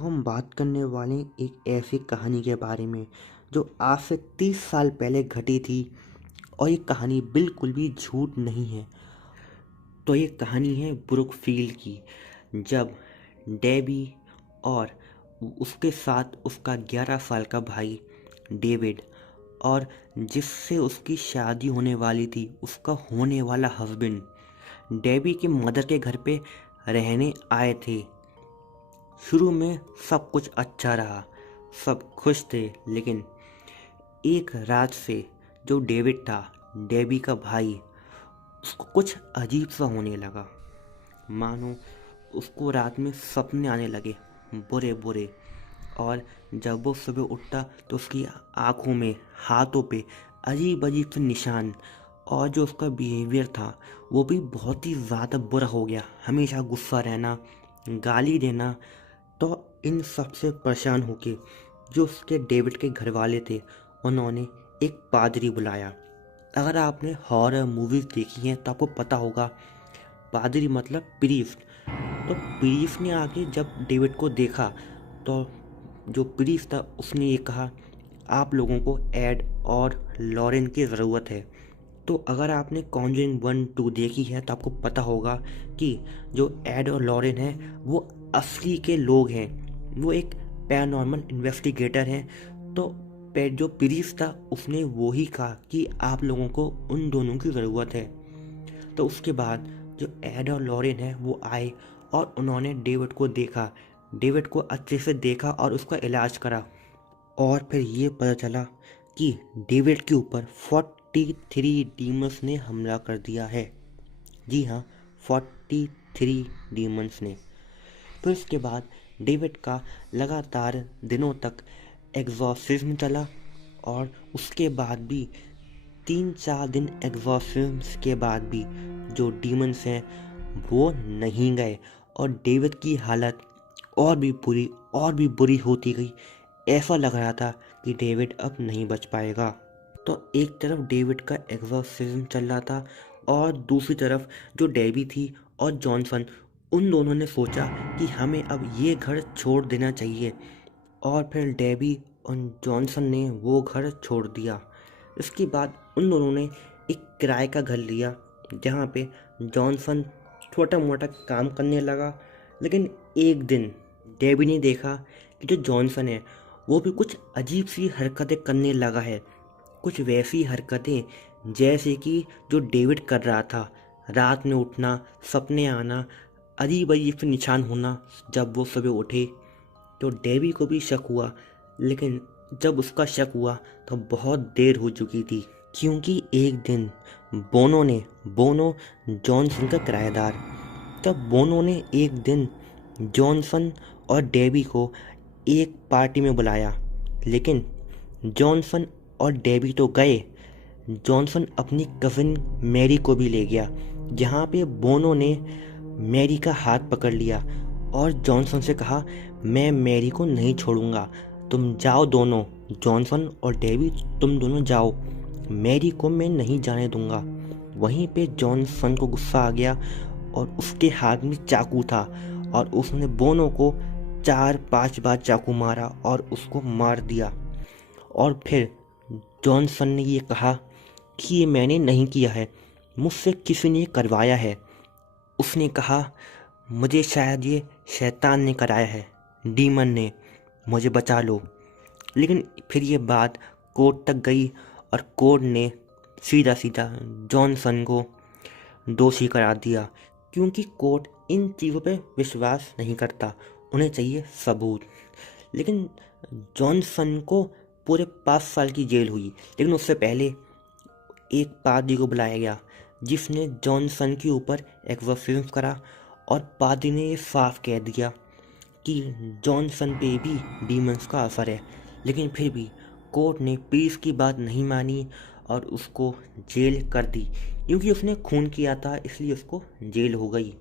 तो हम बात करने वाले हैं एक ऐसी कहानी के बारे में जो आज से 30 साल पहले घटी थी और ये कहानी बिल्कुल भी झूठ नहीं है। तो ये कहानी है ब्रुकफील्ड की, जब डेबी और उसके साथ उसका 11 साल का भाई डेविड और जिससे उसकी शादी होने वाली थी उसका होने वाला हस्बैंड डेबी के मदर के घर पे रहने आए थे। शुरू में सब कुछ अच्छा रहा, सब खुश थे, लेकिन एक रात से जो डेविड था, डेबी का भाई, उसको कुछ अजीब सा होने लगा। मानो उसको रात में सपने आने लगे, बुरे बुरे। और जब वो सुबह उठता तो उसकी आंखों में, हाथों पे अजीब अजीब से निशान, और जो उसका बिहेवियर था वो भी बहुत ही ज़्यादा बुरा हो गया। हमेशा गुस्सा रहना, गाली देना। तो इन सब से परेशान होके जो उसके डेविड के घर वाले थे, उन्होंने एक पादरी बुलाया। अगर आपने हॉरर मूवीज़ देखी हैं तो आपको पता होगा, पादरी मतलब प्रीस्ट। तो प्रीस्ट ने आके जब डेविड को देखा तो जो प्रीस्ट था उसने ये कहा, आप लोगों को एड और लॉरेन की ज़रूरत है। तो अगर आपने कॉन्जरिंग 1-2 देखी है तो आपको पता होगा कि जो एड और लॉरेन है वो असली के लोग हैं, वो एक पैरानॉर्मल इन्वेस्टिगेटर हैं। तो जो प्रीस्ट था उसने वो ही कहा कि आप लोगों को उन दोनों की ज़रूरत है। तो उसके बाद जो एड और लॉरेन है वो आए और उन्होंने डेविड को देखा, डेविड को अच्छे से देखा और उसका इलाज करा। और फिर ये पता चला कि डेविड के ऊपर 43 डीमंस ने हमला कर दिया है। जी हाँ, 43 डीमंस ने। फिर उसके बाद डेविड का लगातार दिनों तक एग्जॉर्सिज्म चला, और उसके बाद भी 3-4 दिन एग्जॉर्सिज्म के बाद भी जो डीमंस हैं वो नहीं गए, और डेविड की हालत और भी बुरी होती गई। ऐसा लग रहा था कि डेविड अब नहीं बच पाएगा। तो एक तरफ डेविड का एग्जॉर्सिज्म चल रहा था और दूसरी तरफ जो डेबी थी और जॉनसन, उन दोनों ने सोचा कि हमें अब ये घर छोड़ देना चाहिए। और फिर डेबी और जॉनसन ने वो घर छोड़ दिया। इसके बाद उन दोनों ने एक किराए का घर लिया जहाँ पे जॉनसन छोटा मोटा काम करने लगा। लेकिन एक दिन डेबी ने देखा कि जो जॉनसन है वो भी कुछ अजीब सी हरकतें करने लगा है, कुछ वैसी हरकतें जैसे कि जो डेविड कर रहा था। रात में उठना, सपने आना, अजीब अजीब से निशान होना जब वो सुबह उठे। तो डेबी को भी शक हुआ, लेकिन जब उसका शक हुआ तो बहुत देर हो चुकी थी, क्योंकि एक दिन बोनो जॉनसन का किराएदार, तब बोनो ने एक दिन जॉनसन और डेबी को एक पार्टी में बुलाया। लेकिन जॉनसन और डेबी तो गए, जॉनसन अपनी कज़िन मैरी को भी ले गया, जहाँ पे बोनो ने मैरी का हाथ पकड़ लिया और जॉनसन से कहा, मैं मैरी को नहीं छोड़ूंगा, तुम जाओ दोनों, जॉनसन और डेबी तुम दोनों जाओ, मैरी को मैं नहीं जाने दूंगा। वहीं पे जॉनसन को गुस्सा आ गया और उसके हाथ में चाकू था, और उसने बोनो को 4-5 बार चाकू मारा और उसको मार दिया। और फिर जॉनसन ने ये कहा कि ये मैंने नहीं किया है, मुझसे किसी ने करवाया है। उसने कहा, मुझे शायद ये शैतान ने कराया है, डीमन ने, मुझे बचा लो। लेकिन फिर ये बात कोर्ट तक गई और कोर्ट ने सीधा सीधा जॉनसन को दोषी करार दिया, क्योंकि कोर्ट इन चीज़ों पे विश्वास नहीं करता, उन्हें चाहिए सबूत। लेकिन जॉनसन को पूरे 5 साल की जेल हुई। लेकिन उससे पहले एक पादरी को बुलाया गया जिसने जॉनसन के ऊपर एक्सॉर्सिज्म करा, और पादरी ने ये साफ कह दिया कि जॉनसन पे भी डीमंस का असर है। लेकिन फिर भी कोर्ट ने प्रीस्ट की बात नहीं मानी और उसको जेल कर दी, क्योंकि उसने खून किया था, इसलिए उसको जेल हो गई।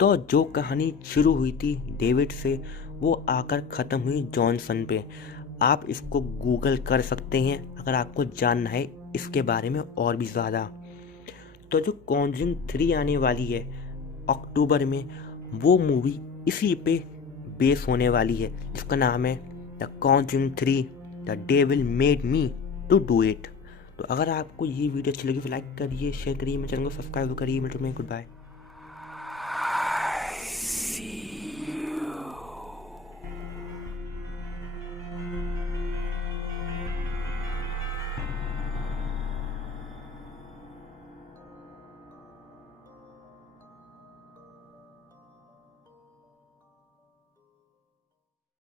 तो जो कहानी शुरू हुई थी डेविड से, वो आकर ख़त्म हुई जॉनसन पे। आप इसको गूगल कर सकते हैं अगर आपको जानना है इसके बारे में और भी ज़्यादा। तो जो कॉन्जरिंग 3 आने वाली है अक्टूबर में, वो मूवी इसी पे बेस होने वाली है, जिसका नाम है the conjuring 3 the devil made me to do it. तो अगर आपको ये वीडियो अच्छी लगी तो लाइक करिए, शेयर करिए, मेरे चैनल को सब्सक्राइब करिए। मिलते हैं, गुड बाय।